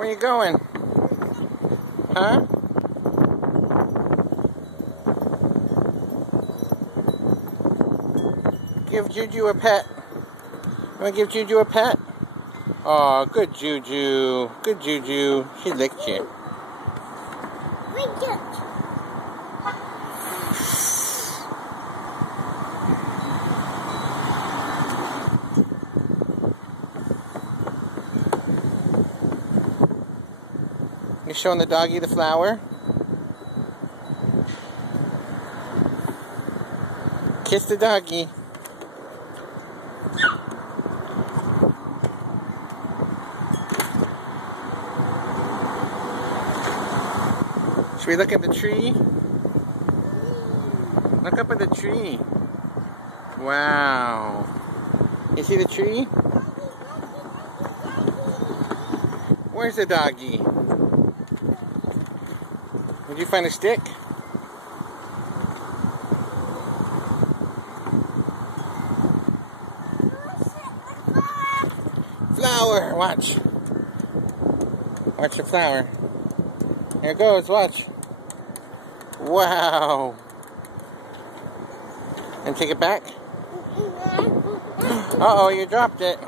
Where you going? Huh? Give Juju a pet. You want to give Juju a pet? Oh, good Juju. Good Juju. She licked you. You're showing the doggy the flower? Kiss the doggy. Should we look at the tree? Look up at the tree. Wow. You see the tree? Where's the doggy? Did you find a stick? Flower! Watch. Watch the flower. Here it goes, watch. Wow. And take it back. Uh-oh, you dropped it.